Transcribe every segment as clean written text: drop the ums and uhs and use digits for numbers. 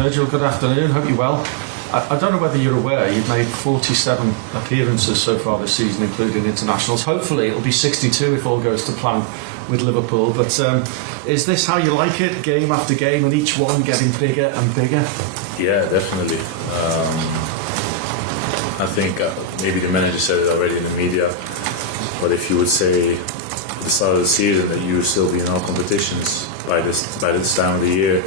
Virgil, good afternoon. Hope you're well. I don't know whether you're aware, you've made 47 appearances so far this season, including internationals. Hopefully it'll be 62 if all goes to plan with Liverpool. But is this how you like it, game after game, and each one getting bigger and bigger? Yeah, definitely. I think maybe the manager said it already in the media, but if you would say at the start of the season that you would still be in all competitions by this time of the year,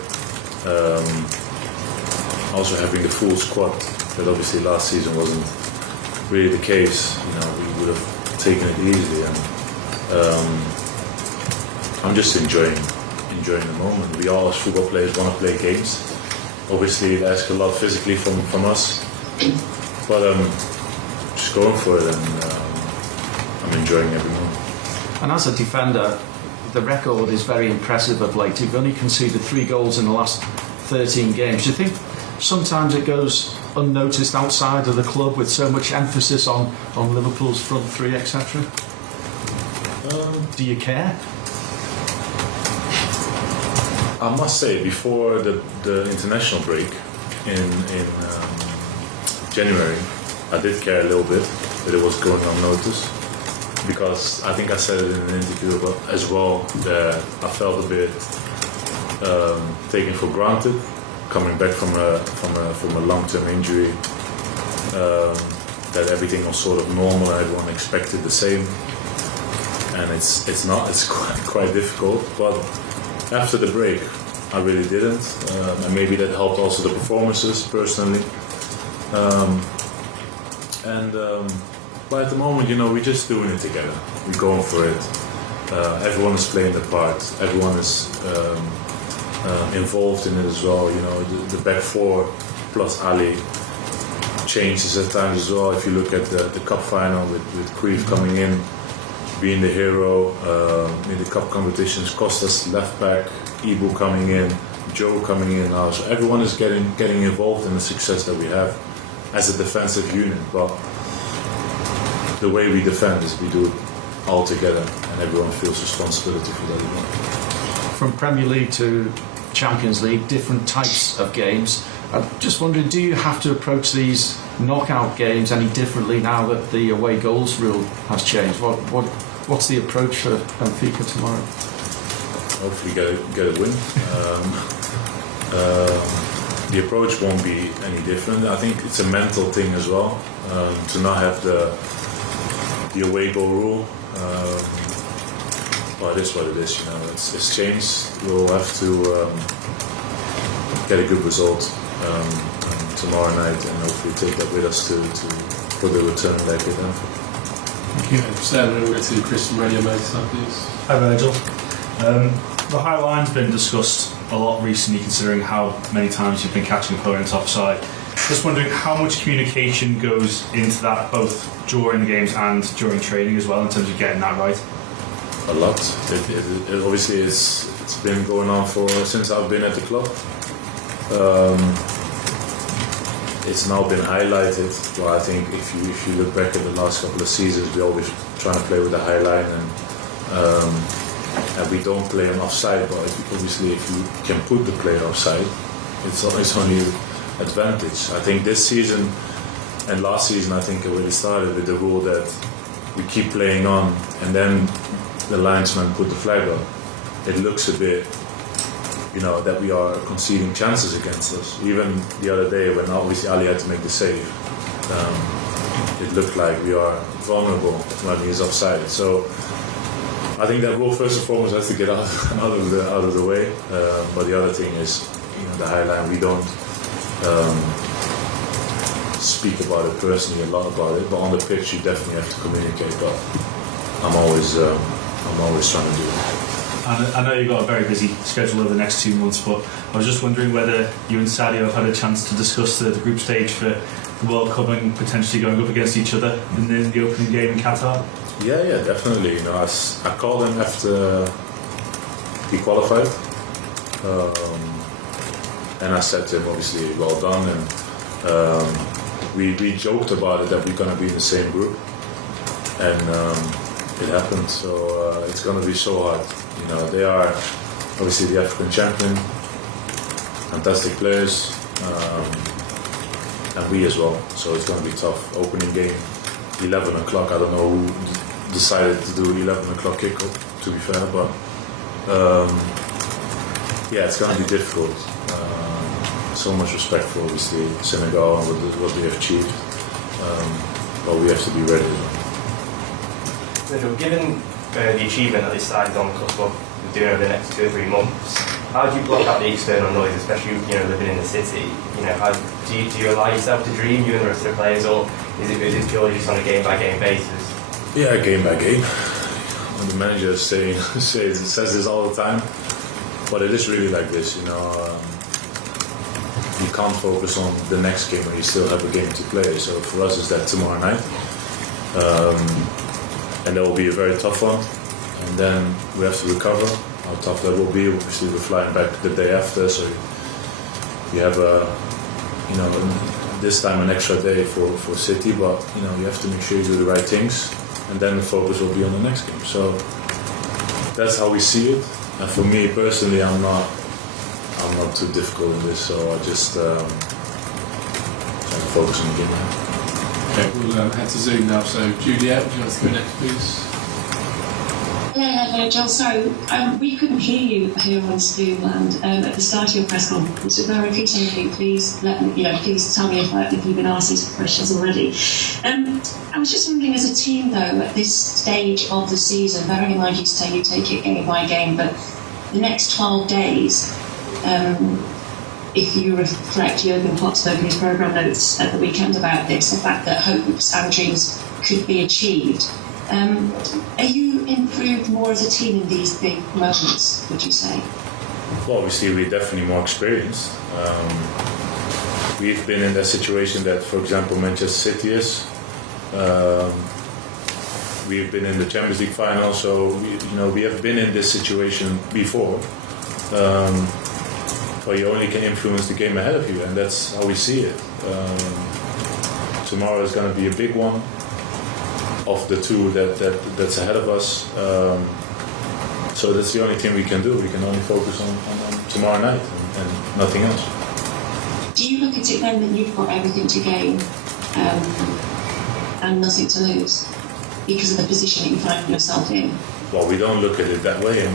also having the full squad, that obviously last season wasn't really the case. We would have taken it easily, and I'm just enjoying the moment. We all as football players want to play games. Obviously, it asks a lot physically from us, but just going for it, and I'm enjoying every moment. And as a defender, the record is very impressive of late. You've only conceded 3 goals in the last 13 games. Do you think sometimes it goes unnoticed outside of the club with so much emphasis on Liverpool's front three, etc.? Do you care? I must say, before the international break in January, I did care a little bit that it was going unnoticed, because I think I said it in an interview as well, that I felt a bit taken for granted coming back from a long-term injury, that everything was sort of normal and everyone expected the same, and it's not. It's quite difficult. But after the break, I really didn't, and maybe that helped also the performances personally. But at the moment, we're just doing it together. We're going for it. Everyone is playing their part. Everyone is involved in it as well. The back four plus Ali changes at times as well. If you look at the cup final with Cruyff coming in, being the hero in the cup competitions, Costas left back, Ibu coming in, Joe coming in now. So everyone is getting involved in the success that we have as a defensive unit. But the way we defend is we do it all together, and everyone feels responsibility for that as well. From Premier League to Champions League, different types of games. I'm just wondering, do you have to approach these knockout games any differently now that the away goals rule has changed? What's the approach for Benfica tomorrow? Hopefully get a win. The approach won't be any different. I think it's a mental thing as well, to not have the away goal rule. But it is what it is, it's changed. We'll have to get a good result tomorrow night, and hopefully take that with us for the return leg at Anfield. Thank you. Sam, we'll get to Christian Radio Mates, please. Hi Virgil. The high line's been discussed a lot recently, considering how many times you've been catching opponents offside. Just wondering how much communication goes into that, both during the games and during training as well, in terms of getting that right? A lot. It obviously it's been going on since I've been at the club. It's now been highlighted. Well, I think if you look back at the last couple of seasons, we always trying to play with the high line, and we don't play on offside. But obviously, if you can put the player offside, it's only advantage. I think this season and last season, I think it already started with the rule that we keep playing on, and then the linesman put the flag up. It looks a bit, that we are conceding chances against us. Even the other day, when obviously Ali had to make the save, it looked like we are vulnerable when he's offside. So I think that rule first and foremost has to get out of the way. But the other thing is, the high line. We don't speak about it personally a lot about it, but on the pitch you definitely have to communicate. But I'm always trying to do it. And I know you've got a very busy schedule over the next 2 months, but I was just wondering whether you and Sadio have had a chance to discuss the group stage for the World Cup and potentially going up against each other in the opening game in Qatar. Yeah, definitely. I called him after he qualified, and I said to him, obviously, well done, and we joked about it that we're going to be in the same group, and it happened. So it's going to be so hard. They are obviously the African champion. fantastic players, and we as well. So it's going to be tough. Opening game, 11 o'clock. I don't know who decided to do 11 o'clock kickoff, to be fair, but yeah, it's going to be difficult. So much respect for obviously Senegal and what they have achieved, but we have to be ready as well. Virgil, given the achievement that this side is on the cusp of doing over the next 2 or 3 months, how do you block out the external noise, especially living in the city? How do you allow yourself to dream, you and the rest of the players, or is it purely just on a game by game basis? Yeah, game by game. And the manager says this all the time, but it is really like this. You can't focus on the next game when you still have a game to play. So for us, it's that tomorrow night. And that will be a very tough one. And then we have to recover. How tough that will be. Obviously, we're flying back the day after, so you have this time an extra day for City. But you have to make sure you do the right things, and then the focus will be on the next game. So that's how we see it. And for me personally, I'm not too difficult in this, so I just try to focus on the game now. Okay, we'll head to Zoom now. So, Juliet, would you like to go next, please? Yeah, Virgil, so we couldn't hear you here on Zoom and at the start of your press conference. If I repeat anything, please please tell me if you've been asked these questions already. I was just wondering, as a team though, at this stage of the season, bearing in mind you say you take it game by game, but the next 12 days, if you reflect, Jurgen Klopp spoke in his programme notes at the weekend about this, the fact that hopes and dreams could be achieved. Are you improved more as a team in these big moments, would you say? Well, obviously we're definitely more experienced. We've been in that situation that, for example, Manchester City is. We've been in the Champions League final, so we have been in this situation before. But you only can influence the game ahead of you, and that's how we see it. Tomorrow is going to be a big one of the two that's ahead of us. So that's the only thing we can do. We can only focus on tomorrow night and nothing else. Do you look at it then that you've got everything to gain and nothing to lose because of the position that you find yourself in? Well, we don't look at it that way.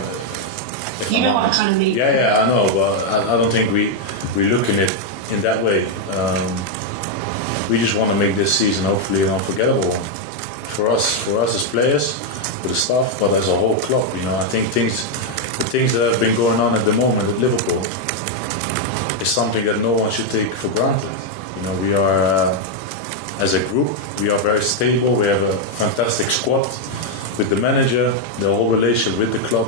You know what I kind of mean? Yeah, I know, but I don't think we look at it in that way. We just want to make this season hopefully an unforgettable one. For us as players, for the staff, but as a whole club. I think the things that have been going on at the moment at Liverpool is something that no one should take for granted. We are, as a group, we are very stable. We have a fantastic squad with the manager, the whole relationship with the club,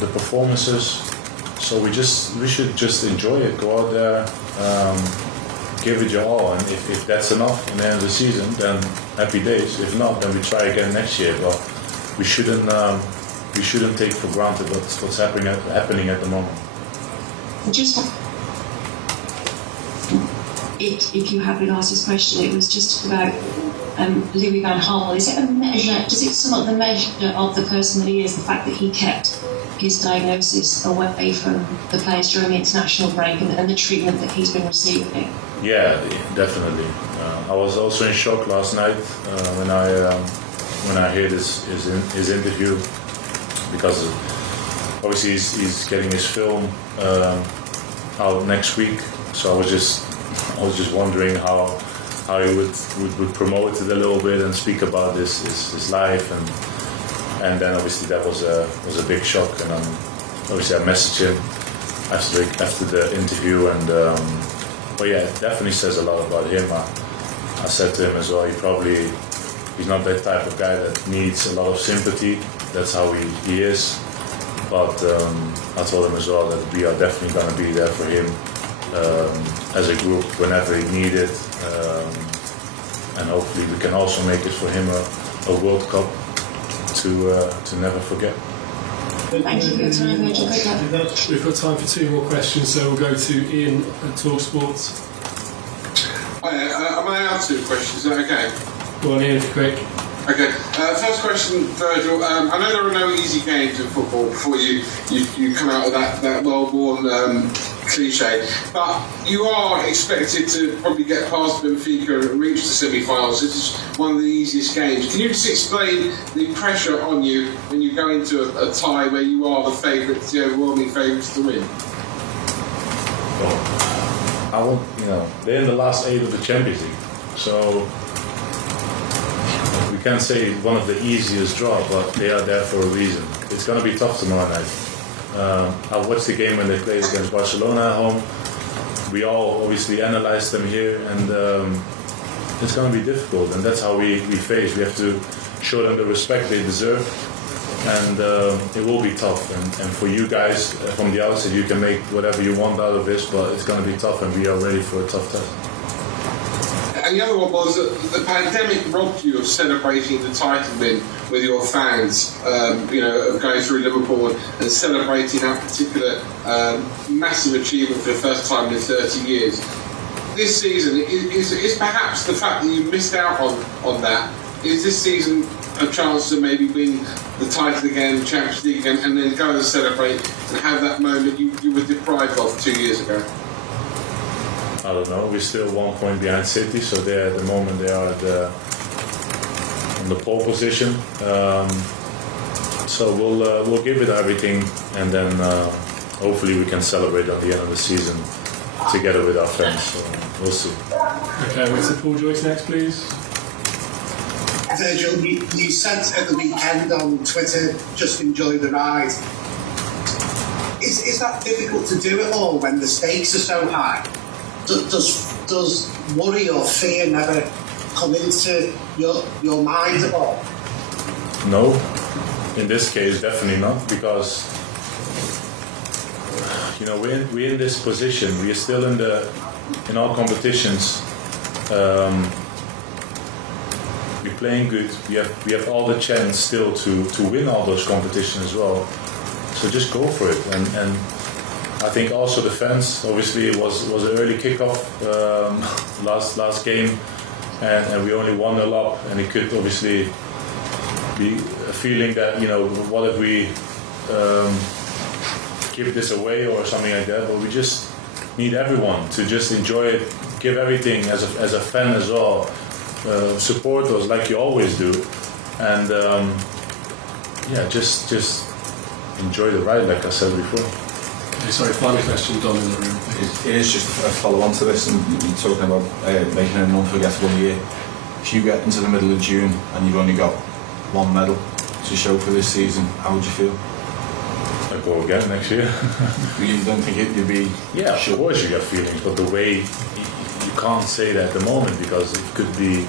the performances. So we should just enjoy it. Go out there, give it your all, and if that's enough in the end of the season, then happy days. If not, then we try again next year. But we shouldn't take for granted what's happening at the moment. Just if you have been asked this question, it was just about Louis van Gaal. Is it a measure? Does it sum up the measure of the person that he is? The fact that he kept his diagnosis away from the players during the international break and the treatment that he's been receiving? Yeah, definitely. I was also in shock last night when I heard his interview, because obviously he's getting his film out next week. So I was just wondering how he would promote it a little bit and speak about his life, and then obviously that was a big shock. And obviously I messaged him after the interview, and but yeah, it definitely says a lot about him. I said to him as well, he's not that type of guy that needs a lot of sympathy. That's how he is. But I told him as well that we are definitely going to be there for him as a group whenever he needed, and hopefully we can also make it for him a World Cup to never forget. Thank you for your time, Virgil. Good luck. We've got time for 2 more questions, so we'll go to Ian at Talk Sports. Hi, am I allowed to do a question? Is that okay? Go on, Ian, if you're quick. Okay. First question, Virgil. I know there are no easy games in football before you come out of that well-worn cliche, but you are expected to probably get past Benfica and reach the semi-finals. This is one of the easiest games. Can you just explain the pressure on you when you go into a tie where you are the favourites, the overwhelming favourites to win? They're in the last 8 of the Champions League, so we can't say it's one of the easiest draws, but they are there for a reason. It's going to be tough tomorrow night. I watched the game when they played against Barcelona at home. We all obviously analysed them here, and it's going to be difficult, and that's how we face. We have to show them the respect they deserve, and it will be tough. And for you guys from the outside, you can make whatever you want out of this, but it's going to be tough, and we are ready for a tough test. And the other one was that the pandemic robbed you of celebrating the title win with your fans, of going through Liverpool and celebrating that particular massive achievement for the first time in 30 years. This season, is perhaps the fact that you missed out on that, is this season a chance to maybe win the title again, Champions League again, and then go and celebrate and have that moment you were deprived of 2 years ago? I don't know. We're still 1 point behind City, so they're at the moment they are in the pole position. So we'll give it everything, and then hopefully we can celebrate on the end of the season together with our fans. So we'll see. Okay, what's the Paul Joyce next, please? Virgil, you said at the weekend on Twitter, just enjoy the ride. Is that difficult to do at all when the stakes are so high? Does worry or fear never come into your mind at all? No, in this case definitely not, because we're in this position. We are still in our competitions. We're playing good. We have all the chance still to win all those competitions as well. So just go for it. And I think also the fans, obviously it was an early kickoff last game, and we only 1-0 up, and it could obviously be a feeling that what if we give this away or something like that. But we just need everyone to just enjoy it, give everything as a fan as well, support us like you always do, and just enjoy the ride like I said before. Sorry, final question, Don in the room. It is just a follow-on to this, and you're talking about making an unforgettable year. If you get into the middle of June and you've only got 1 medal to show for this season, how would you feel? I'll go again next year. You don't think you'd be... Yeah, of course you get feelings, but the way you can't say that at the moment, because it could be,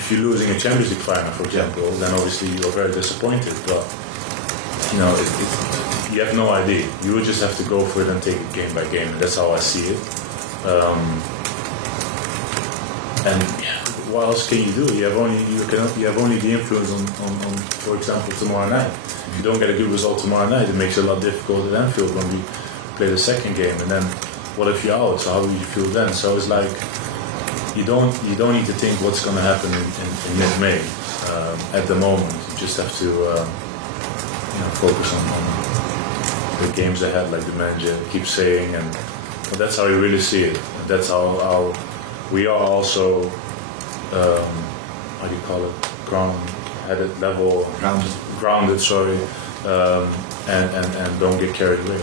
if you're losing a Champions League final, for example, then obviously you're very disappointed, but you have no idea. You would just have to go for it and take it game by game, and that's how I see it. And what else can you do? You have only the influence on, for example, tomorrow night. If you don't get a good result tomorrow night, it makes it a lot difficult at Anfield when we play the second game. And then, what if you're out? So how will you feel then? So it's like you don't need to think what's going to happen in mid-May. At the moment, you just have to focus on the games ahead, like the manager keeps saying, but that's how you really see it. And that's how we are also, how do you call it, grounded, level, grounded. Sorry, and don't get carried away.